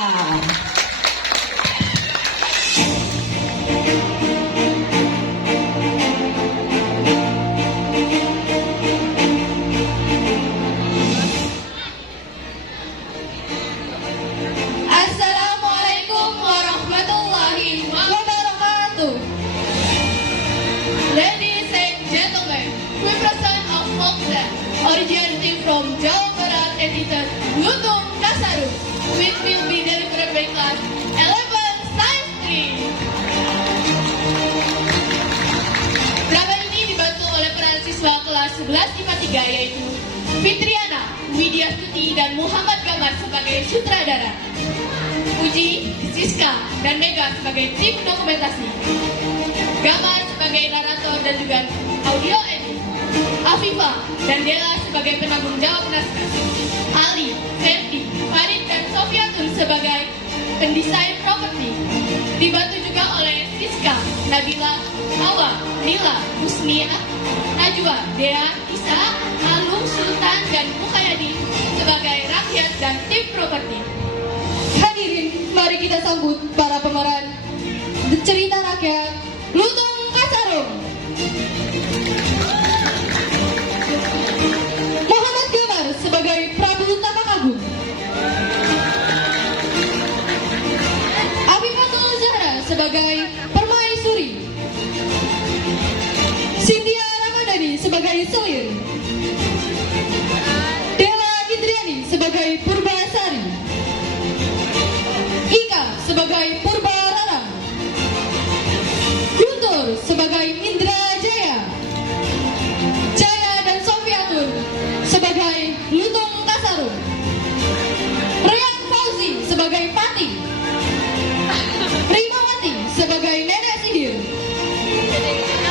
Assalamualaikum warahmatullahi wabarakatuh. Ladies and gentlemen, we present a folk dance originating from Jawa Barat entitled Lutung Kasarung, which will be delivered by class 11 Science 3. Gerakan ini dibantu oleh peran siswa kelas 11 IPA 3 yaitu Fitriana, Widya Stuti, dan Muhammad Gamar sebagai sutradara, Uji, Siska, dan Mega sebagai tim dokumentasi, Gamar sebagai narator dan juga audio editing, Afifah dan Dela sebagai penanggung jawab naskah, Ali, Ferdi, Farid, dan Sofiatul sebagai pendesain properti. Dibantu juga oleh Siska, Nabila, Awa, Nila, Husnia, Najwa, Dea, Isa, Alung, Sultan, dan Mukayadi sebagai rakyat dan tim properti. Hadirin, mari kita sambut para pemeran cerita rakyat Lutung Kasarung. Muhammad Gamar sebagai Prabu Tapak Agung, Afifatul Zahra sebagai Permaisuri, Cynthia Ramadhani sebagai Selir, Dela Fitriani sebagai Purbasari, Ika sebagai Purba Rarang, Guntur sebagai Indra Jaya, Jaya dan Sofiatul sebagai Lutung Kasarung, Ryan Fauzi sebagai Pati, Rimawati sebagai Nenek Sihir,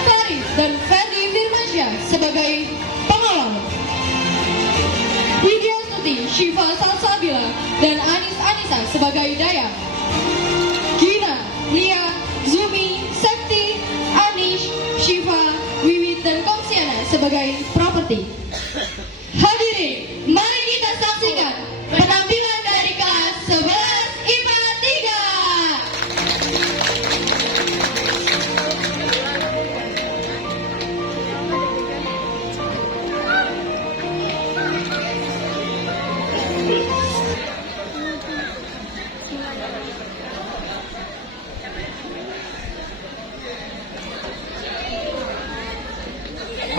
Farid dan Ferdi Firmansyah sebagai pengawal, Widya Stuti, Syifa Salsabila, dan Anis Anissa sebagai Dayak, Gina, Lia, Zumi, Sekti, Anish, Syifa, Wiwit, dan Komsiana sebagai properti. Hadirin, mari kita saksikan penampilan dari kelas 11 IPA 3.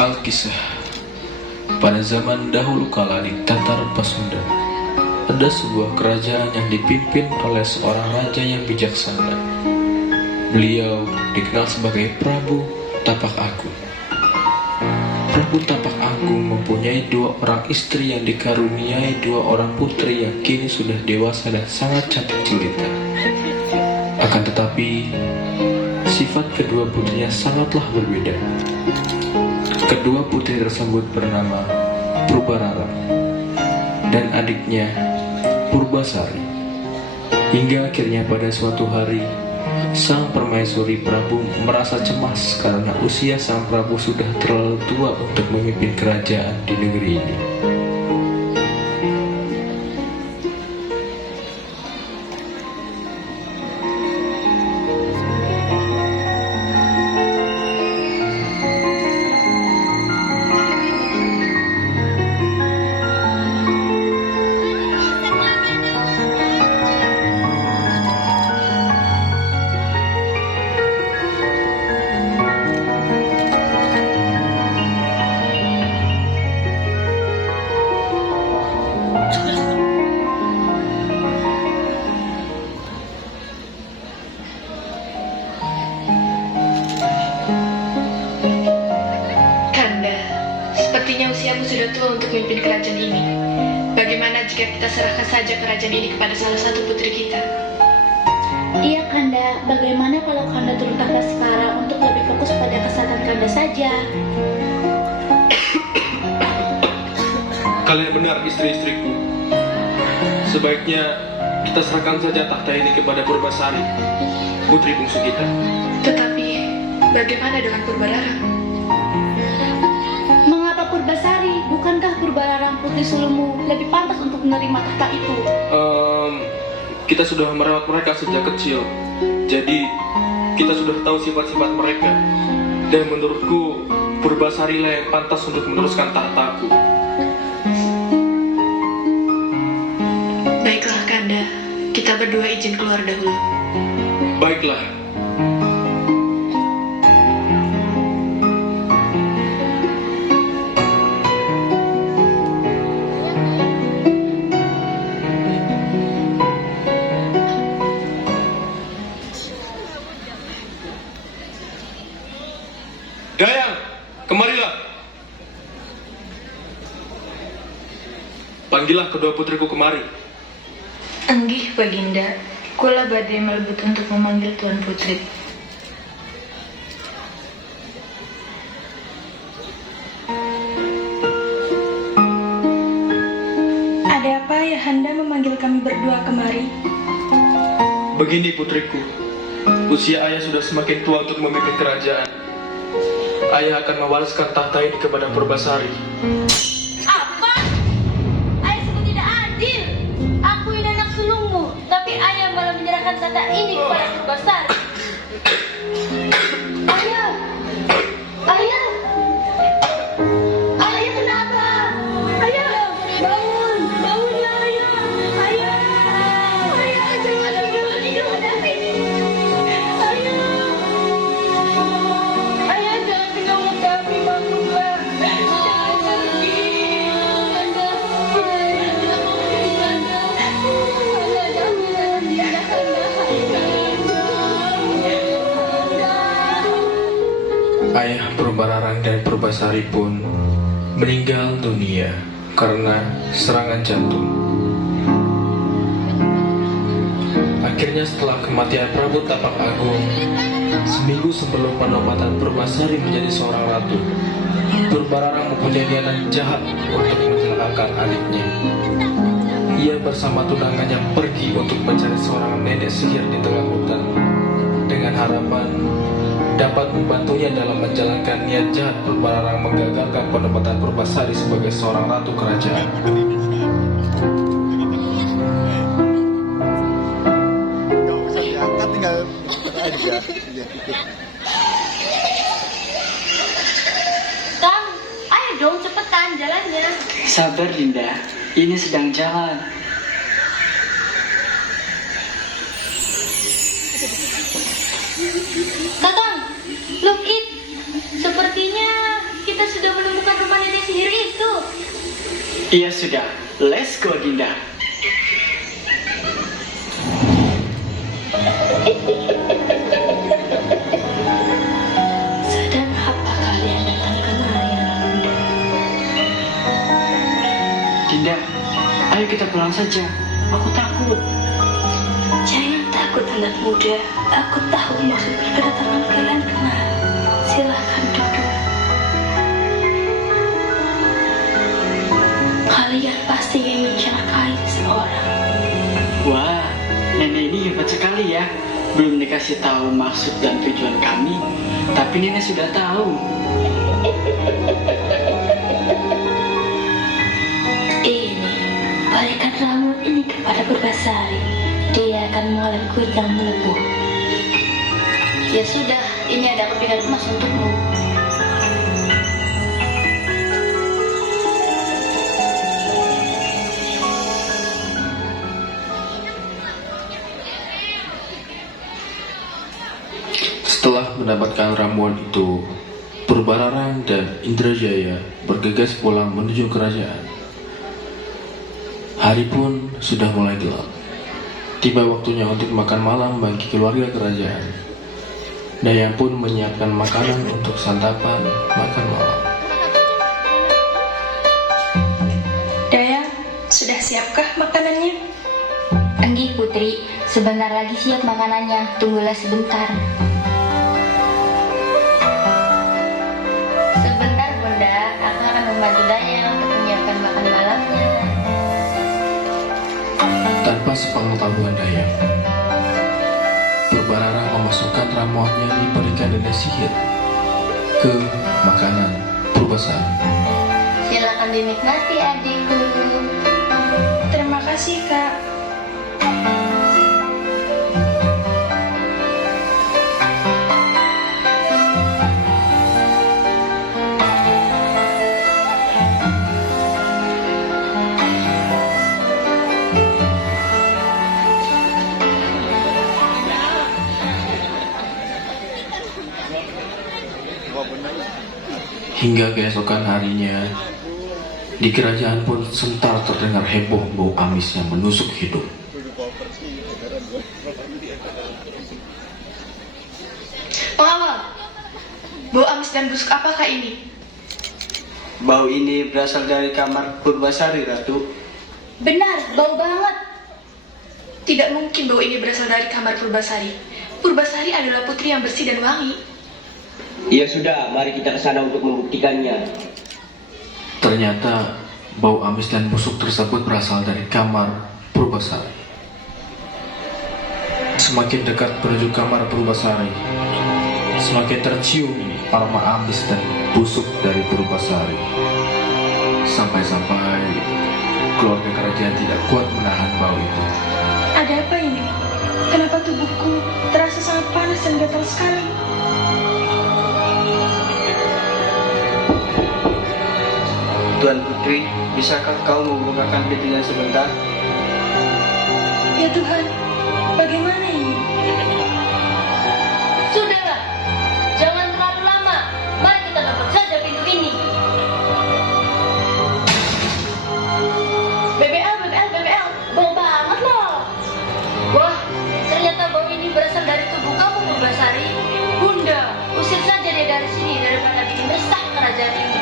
Alkisah. Pada zaman dahulu kala di Tatar Pasundan, ada sebuah kerajaan yang dipimpin oleh seorang raja yang bijaksana. Beliau dikenal sebagai Prabu Tapak Agung. Prabu Tapak Agung mempunyai 2 orang istri yang dikaruniai 2 orang putri yang kini sudah dewasa dan sangat cantik jelita. Akan tetapi, sifat kedua putrinya sangatlah berbeda. Kedua putri tersebut bernama Purbarara dan adiknya Purbasari. Hingga akhirnya pada suatu hari, sang permaisuri Prabu merasa cemas karena usia sang Prabu sudah terlalu tua untuk memimpin kerajaan di negeri ini. Sepertinya usiamu sudah tua untuk memimpin kerajaan ini. Bagaimana jika kita serahkan saja kerajaan ini kepada salah satu putri kita? Iya Kanda, bagaimana kalau Kanda turun tahta sekarang untuk lebih fokus pada kesehatan Kanda saja? Kalian benar, istri-istriku. Sebaiknya kita serahkan saja tahta ini kepada Purbasari, putri bungsu kita. Tetapi, bagaimana dengan Purbarara? Mengapa Purbasari? Bukankah Purbararang putri sulungmu lebih pantas untuk menerima tahta itu? kita sudah merawat mereka sejak kecil. Jadi, kita sudah tahu sifat-sifat mereka. Dan menurutku, Purbasarilah yang pantas untuk meneruskan tahtaku. Baiklah, Kanda. Kita berdua izin keluar dahulu. Baiklah. Dayang, kemarilah. Panggillah kedua putriku kemari. Anggih, Baginda. Kula badai melebut untuk memanggil Tuan Putri. Ada apa Ayahanda memanggil kami berdua kemari? Begini putriku, usia ayah sudah semakin tua untuk memimpin kerajaan. Ayah akan mewariskan tahta ini kepada Purbasari. Apa? Ayah sungguh tidak adil. Aku ini anak sulungmu, tapi ayah malah menyerahkan tata ini kepada Purbasari. Ayah, ayah, ayah kenapa? Ayah, bangun, bangun ya ayah, ayah, ayah jangan tidur lagi. Ayah, ayah jangan tinggalkan kami, bangunlah. Jangan pergi, Kanda. Tidak mau pergi, Kanda. Kanda jangan, tidak Kanda. Ayah Purbararang dan Purbasari pun meninggal dunia karena serangan jantung. Akhirnya setelah kematian Prabu Tapak Agung, seminggu sebelum penobatan Purbasari menjadi seorang ratu, Purbararang mempunyai niatan jahat untuk mencelakakan adiknya. Ia bersama tunangannya pergi untuk mencari seorang nenek sihir di tengah hutan dengan harapan dapat membantunya dalam menjalankan niat jahat Purbararang menggagalkan penobatan Purbasari sebagai seorang ratu kerajaan. Kalau bisa diangkat tinggal aja. Kang, ayo dong cepetan jalannya. Sabar Dinda, ini sedang jalan. Kakang, look it. Sepertinya kita sudah menemukan rumah nenek sihir itu. Iya sudah, let's go Dinda. Sedang apa kalian datang kemari, anak muda? Dinda, ayo kita pulang saja. Aku takut. Jangan takut, anak muda. Aku tahu maksud kedatangan kalian kemari. Silahkan duduk. Kalian pasti ingin mencelakai seseorang. Wah, nenek ini hebat sekali ya. Belum dikasih tahu maksud dan tujuan kami, tapi nenek sudah tahu. Ini, berikan ramuan ini kepada Purbasari. Dia akan mengolah kulit yang melepuh. Ya sudah, ini ada kepingan emas untukmu. Setelah mendapatkan ramuan itu, Purbararang dan Indrajaya bergegas pulang menuju kerajaan. Hari pun sudah mulai gelap. Tiba waktunya untuk makan malam bagi keluarga kerajaan. Dayang pun menyiapkan makanan untuk santapan makan malam. Dayang, sudah siapkah makanannya? Anggih Putri, sebentar lagi siap makanannya. Tunggulah sebentar. Sebentar Bunda, aku akan membantu Dayang untuk menyiapkan makan malamnya. Tanpa sepengetahuan Dayang, Purbararang memasukkan ramuannya yang diberikan nenek sihir ke makanan Purbasari. Silakan dinikmati adikku. Terima kasih, Kak. Hingga keesokan harinya, di kerajaan pun sebentar terdengar heboh bau amis yang menusuk hidung. Pengawal, bau amis dan busuk apakah ini? Bau ini berasal dari kamar Purbasari, Ratu. Benar, bau banget. Tidak mungkin bau ini berasal dari kamar Purbasari. Purbasari adalah putri yang bersih dan wangi. Ya sudah, mari kita ke sana untuk membuktikannya. Ternyata bau amis dan busuk tersebut berasal dari kamar Purbasari. Semakin dekat menuju kamar Purbasari, semakin tercium aroma amis dan busuk dari Purbasari. Sampai-sampai keluarga kerajaan tidak kuat menahan bau itu. Ada apa ini? Kenapa tubuhku terasa sangat panas dan gatal sekali? Tuan Putri, bisakah kau membukakan pintunya sebentar? Ya Tuhan, bagaimana ini? Sudahlah, jangan terlalu lama. Mari kita tutup saja pintu ini. BBL, bau banget loh. Wah, ternyata bau ini berasal dari tubuh kamu, Purbasari. Bunda, usir saja dia dari sini daripada bikin resah kerajaan ini.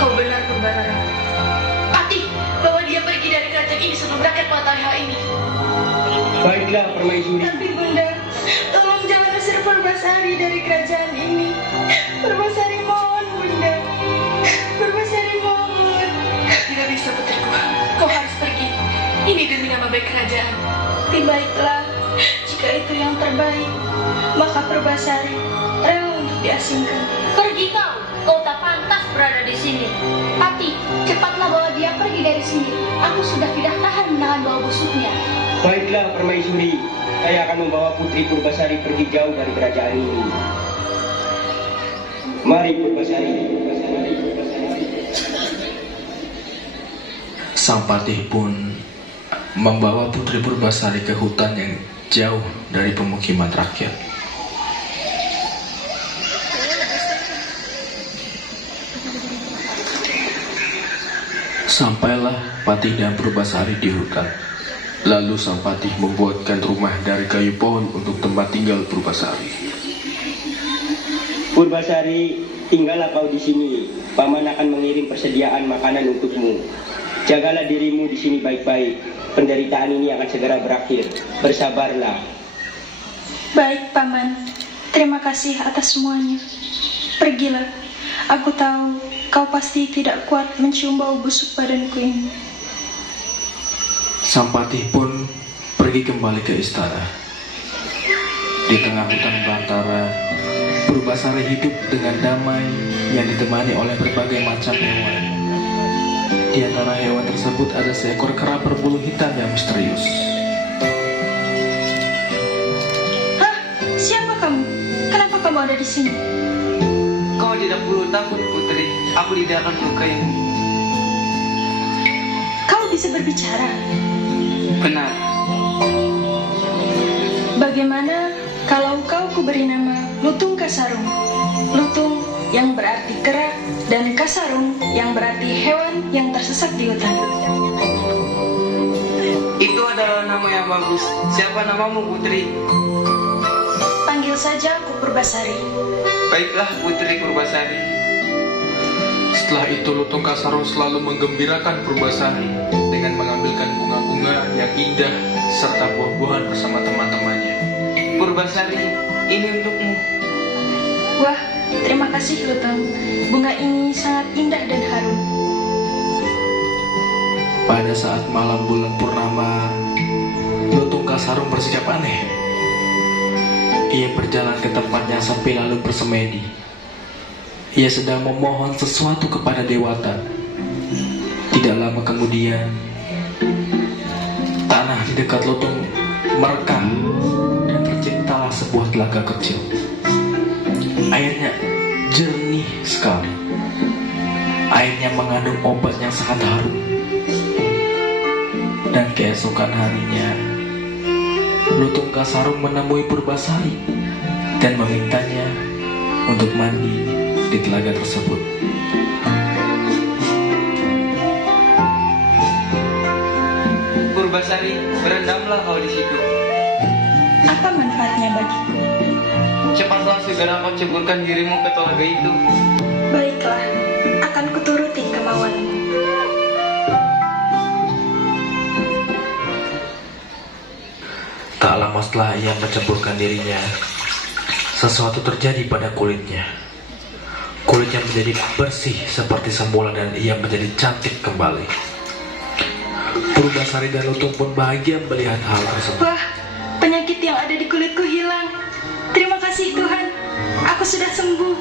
Kau benar, Purbasari. Patih, bawa dia pergi dari kerajaan ini sebelum rakyat mengetahui hal ini. Baiklah, Permaisuri. Tapi Bunda, tolong jangan usir Purbasari dari kerajaan ini. Purbasari mohon, Bunda. Purbasari mohon. Tidak bisa, putriku. Kau harus pergi. Ini demi nama baik kerajaan. Baiklah, jika itu yang terbaik, maka Purbasari rela untuk diasingkan. Pergi kau tak pantas berada di sini. Pati, cepatlah bawa dia pergi dari sini. Aku sudah tidak tahan menahan bau busuknya. Baiklah, Permaisuri. Saya akan membawa Putri Purbasari pergi jauh dari kerajaan ini. Mari, Purbasari. Sang Patih pun membawa Putri Purbasari ke hutan yang jauh dari pemukiman rakyat. Sampailah Patih dan Purbasari di hutan. Lalu sang Patih membuatkan rumah dari kayu pohon untuk tempat tinggal Purbasari. Purbasari, tinggallah kau di sini. Paman akan mengirim persediaan makanan untukmu. Jagalah dirimu di sini baik-baik. Penderitaan ini akan segera berakhir. Bersabarlah. Baik, Paman. Terima kasih atas semuanya. Pergilah. Aku tahu kau pasti tidak kuat mencium bau busuk badanku ini. Sang Patih pun pergi kembali ke istana. Di tengah hutan belantara, Purbasari hidup dengan damai yang ditemani oleh berbagai macam hewan. Di antara hewan tersebut ada seekor kera berbulu hitam yang misterius. Hah? Siapa kamu? Kenapa kamu ada di sini? Kau tidak perlu takut, Putri. Aku tidak akan melukaimu. Kau bisa berbicara. Benar. Bagaimana kalau kau kuberi nama Lutung Kasarung? Lutung yang berarti kera dan Kasarung yang berarti hewan yang tersesat di hutan. Itu adalah nama yang bagus. Siapa namamu, Putri? Panggil saja aku Purbasari. Baiklah, Putri Purbasari. Setelah itu Lutung Kasarung selalu menggembirakan Purbasari dengan mengambilkan bunga-bunga yang indah serta buah-buahan bersama teman-temannya. Purbasari, ini untukmu. Wah, terima kasih Lutung. Bunga ini sangat indah dan harum. Pada saat malam bulan purnama, Lutung Kasarung bersikap aneh. Ia berjalan ke tempatnya sampai lalu bersemedi. Ia sedang memohon sesuatu kepada Dewata. Tidak lama kemudian, tanah di dekat Lutung merekah dan terciptalah sebuah telaga kecil. Airnya jernih sekali. Airnya mengandung obat yang sangat harum. Dan keesokan harinya, Lutung Kasarung menemui Purbasari dan memintanya untuk mandi di telaga tersebut. Purbasari, berendamlah kau di situ. Apa manfaatnya bagiku? Cepatlah segera kau ceburkan dirimu ke telaga itu. Baiklah, akan kuturuti kemauanmu. Tak lama setelah ia menceburkan dirinya, sesuatu terjadi pada kulitnya. Kulitnya menjadi bersih seperti semula dan ia menjadi cantik kembali. Purbasari dan Lutung pun bahagia melihat hal tersebut. Wah, penyakit yang ada di kulitku hilang. Terima kasih Tuhan, aku sudah sembuh.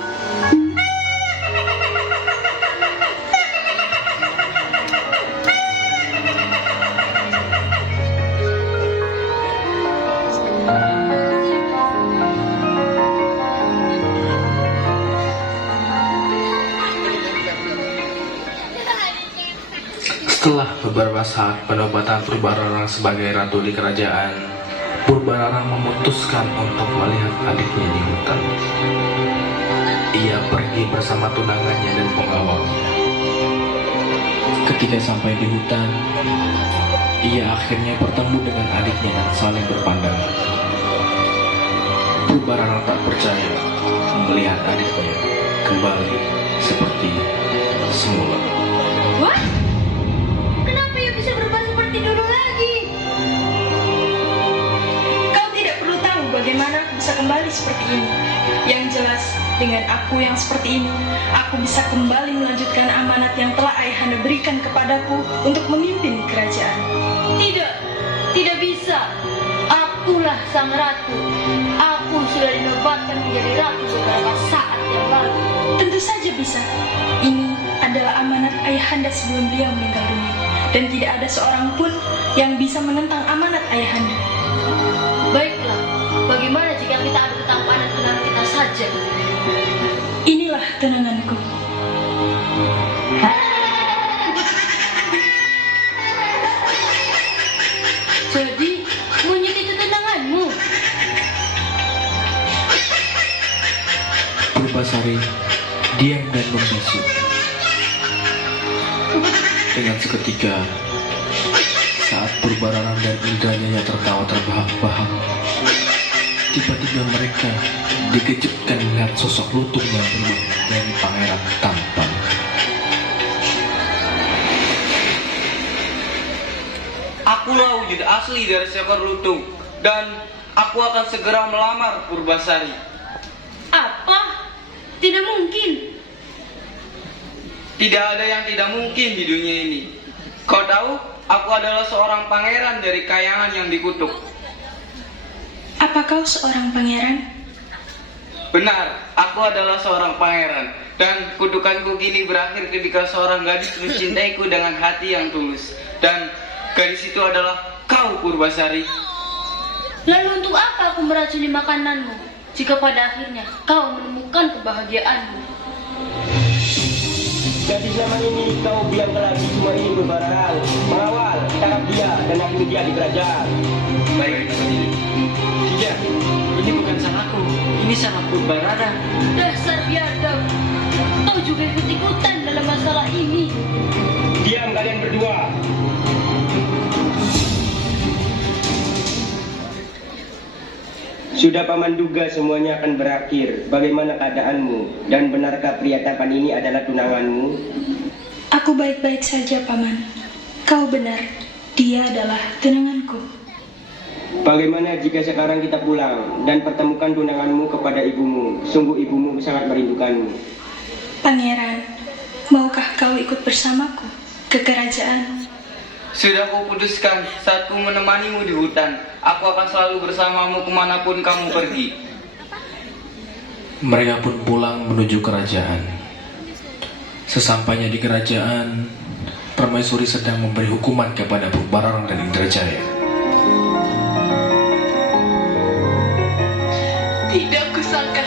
Setelah beberapa saat penobatan Purbararang sebagai ratu di kerajaan, Purbararang memutuskan untuk melihat adiknya di hutan. Ia pergi bersama tunangannya dan pengawalnya. Ketika sampai di hutan, ia akhirnya bertemu dengan adiknya dan saling berpandangan. Purbararang tak percaya melihat adiknya kembali seperti semula. Wah, kenapa ia bisa berubah seperti dulu lagi? Kau tidak perlu tahu bagaimana aku bisa kembali seperti ini. Yang jelas, dengan aku yang seperti ini, aku bisa kembali melanjutkan amanat yang telah Ayahanda berikan kepadaku untuk memimpin kerajaan. Tidak, tidak bisa. Akulah sang ratu. Aku sudah dinobatkan menjadi ratu beberapa saat yang lalu. Tentu saja bisa. Ini adalah amanat Ayahanda sebelum beliau meninggal dunia. Dan tidak ada seorang pun yang bisa menentang amanat Ayahanda. Baiklah, bagaimana jika kita adu ketampanan tunangan kita saja? Inilah tunanganku. Jadi, monyet itu tunanganmu? Purbasari diam dan membisu. Dengan seketika, saat Purbararang dan Indrajaya tertawa terbahak-bahak, tiba-tiba mereka dikejutkan melihat sosok Lutung yang berubah dari pangeran tampan. Akulah wujud asli dari seekor lutung, dan aku akan segera melamar Purbasari. Apa? Tidak mungkin. Tidak ada yang tidak mungkin di dunia ini. Kau tahu, aku adalah seorang pangeran dari kayangan yang dikutuk. Apa kau seorang pangeran? Benar, aku adalah seorang pangeran. Dan kutukanku kini berakhir ketika seorang gadis mencintaiku dengan hati yang tulus. Dan gadis itu adalah kau, Purbasari. Lalu untuk apa aku meracuni makananmu, jika pada akhirnya kau menemukan kebahagiaanmu? Jadi selama ini kau bilang lagi semua ini Purbararang. Mengawal, tangkap dia dan hakimi dia di kerajaan. Baik, tidak, ini bukan salahku. Ini salah Purbararang. Dasar biadab, kau juga ikut-ikutan dalam masalah ini. Diam kalian berdua. Sudah paman duga semuanya akan berakhir. Bagaimana keadaanmu? Dan benarkah pria tampan ini adalah tunanganmu? Aku baik-baik saja, Paman. Kau benar, dia adalah tunanganku. Bagaimana jika sekarang kita pulang dan pertemukan tunanganmu kepada ibumu? Sungguh ibumu sangat merindukanmu. Pangeran, maukah kau ikut bersamaku ke kerajaan? Sudah kuputuskan, saat ku menemanimu di hutan, aku akan selalu bersamamu kemanapun kamu pergi. Mereka pun pulang menuju kerajaan. Sesampainya di kerajaan, Permaisuri sedang memberi hukuman kepada Purbararang dan Indrajaya. Tidak kusangka,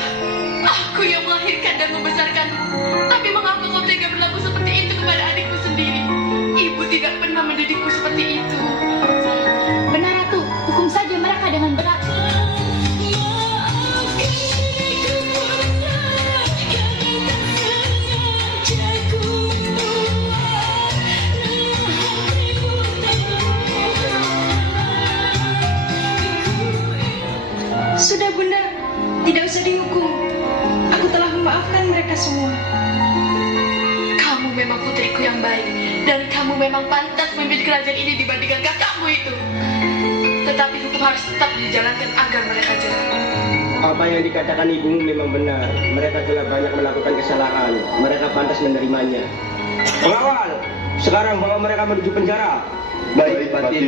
aku yang melahirkan dan membesarkanmu. Tapi mengapa kau tega berlaku seperti itu kepada adikku sendiri? Ibu tidak pernah mendidikku seperti itu. Benar, Ratu. Hukum saja mereka dengan berat. Bunda, tidak usah dihukum. Aku telah memaafkan mereka semua. Kamu memang putriku yang baik, dan kamu memang pantas memimpin kerajaan ini dibandingkan kakakmu itu. Tetapi hukum harus tetap dijalankan agar mereka jerah. Apa yang dikatakan ibumu memang benar. Mereka telah banyak melakukan kesalahan. Mereka pantas menerimanya. Pengawal, sekarang bawa mereka menuju penjara. Baik, Pati.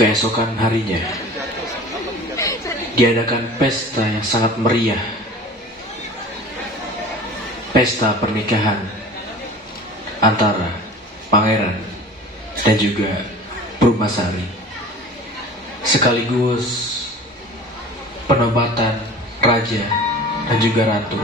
Keesokan harinya, diadakan pesta yang sangat meriah. Pesta pernikahan antara pangeran dan juga Purbasari, sekaligus penobatan raja dan juga ratu.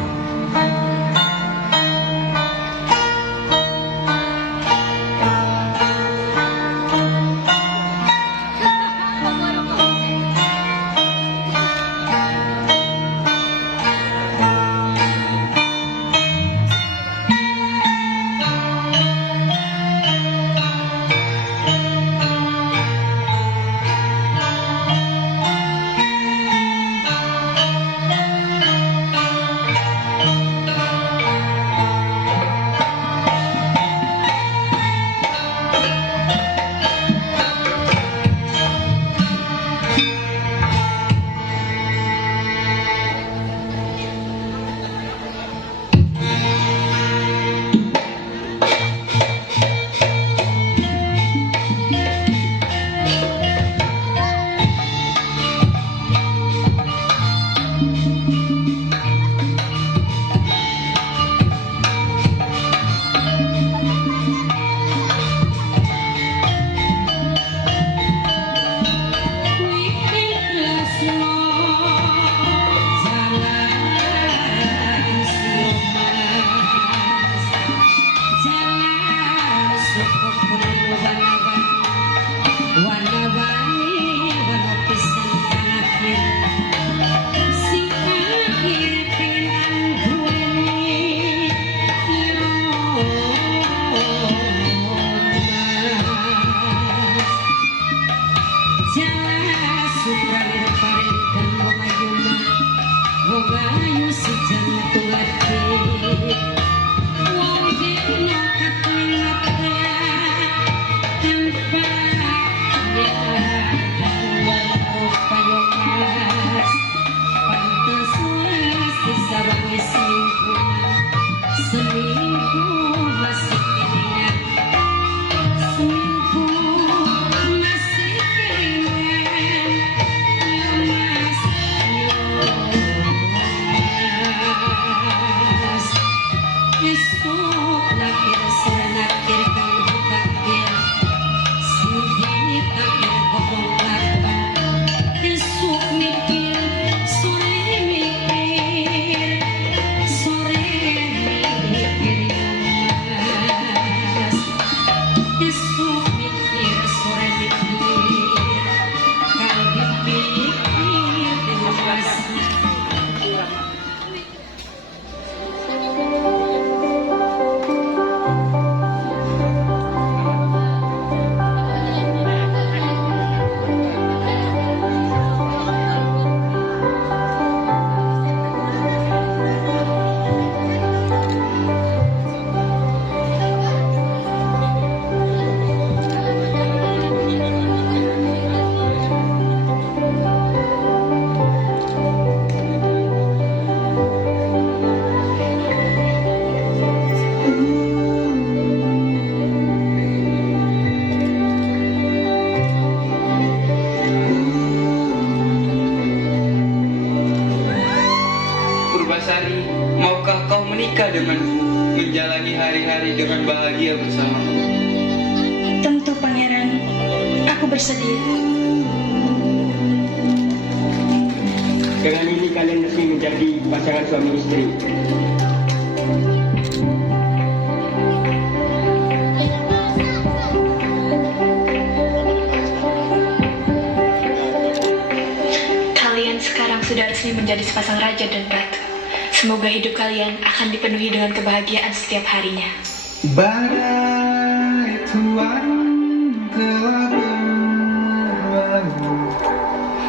menikah denganku, menjalani hari-hari dengan bahagia bersama. Tentu, Pangeran. Aku bersedia. Dengan ini kalian resmi menjadi pasangan suami istri. Kalian sekarang sudah resmi menjadi sepasang raja dan ratu. Semoga hidup kalian akan dipenuhi dengan kebahagiaan setiap harinya. Badai tuan telah berlalu.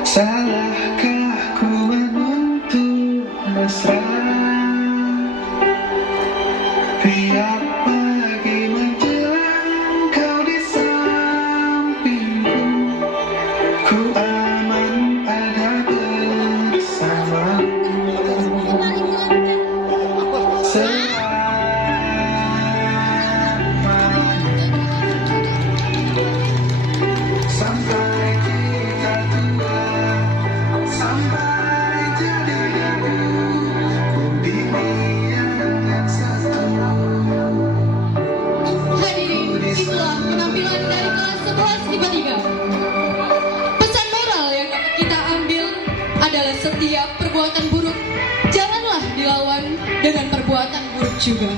Salahkah ku menuntut mesra? Tiap pagi menjelang kau di sampingku, ku aman ada bersamamu. Sampai kita tua, sampai jadi debu, ku di yang satu. Hadirin, itulah penampilan dari kelas 11 IPA 3. Pesan moral yang dapat kita ambil adalah setiap perbuatan buruk janganlah dilawan dengan perbuatan buruk juga.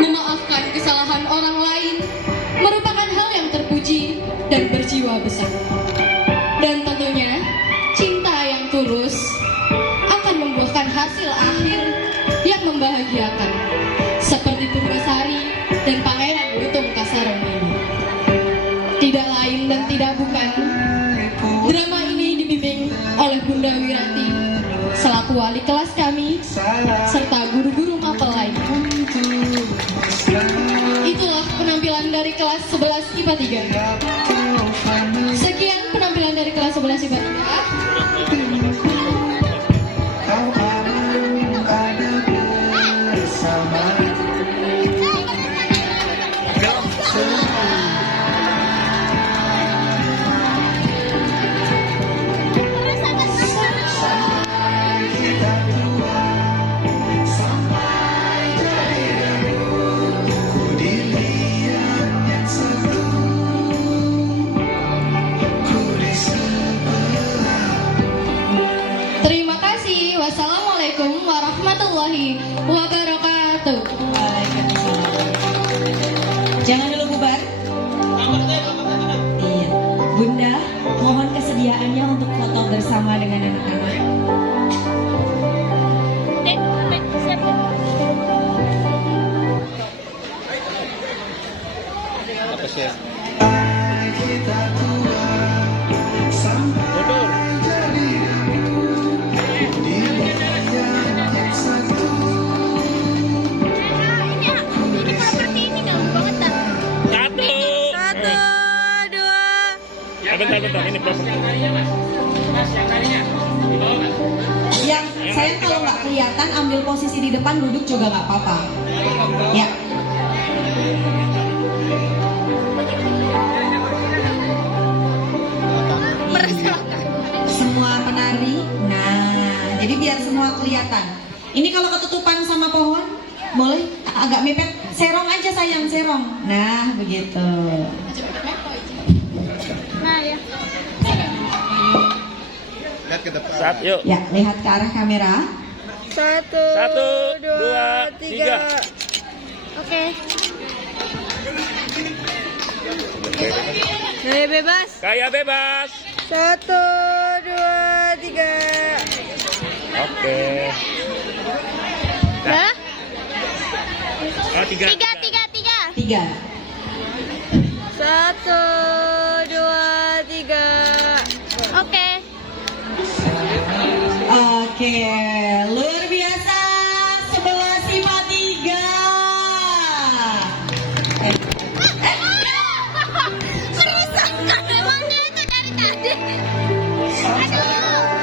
Memaafkan kesalahan orang lain merupakan hal yang terpuji dan berjiwa besar. Dan tentunya cinta yang tulus akan membuahkan hasil akhir yang membahagiakan, seperti Purbasari dan Pangeran Lutung Kasarong ini. Tidak lain dan tidak bukan, drama ini dibimbing oleh Bunda Wirati selaku wali kelas kami serta guru-guru mapel lain. Itulah penampilan dari kelas 11 IPA 3. Sekian penampilan dari kelas 11 IPA 3. Kau aman ada bersama. Terima kasih. Wassalamualaikum warahmatullahi wabarakatuh. Jangan dulu bubar. Iya. Bunda, mohon kesediaannya untuk foto bersama dengan anak-anak. Kita tua, sampai jadi debu, di yang satu. Yang sayang kalau nggak kelihatan ambil posisi di depan, duduk juga nggak apa-apa. Ya. Semua penari. Nah, jadi biar semua kelihatan. Ini kalau ketutupan sama pohon, boleh agak mepet. Serong aja sayang, serong. Nah, begitu. Nah ya. Lihat ke depan. Ya, lihat ke arah kamera. 1, 2, 3. Oke. Gaya bebas. Gaya bebas. 1, 2, 3. Oke. Nah. Oh, 3. 3. 3. 1, 2, 3. Oke. Oke, luar biasa. 11 IPA 3.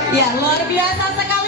Ya, luar biasa sekali.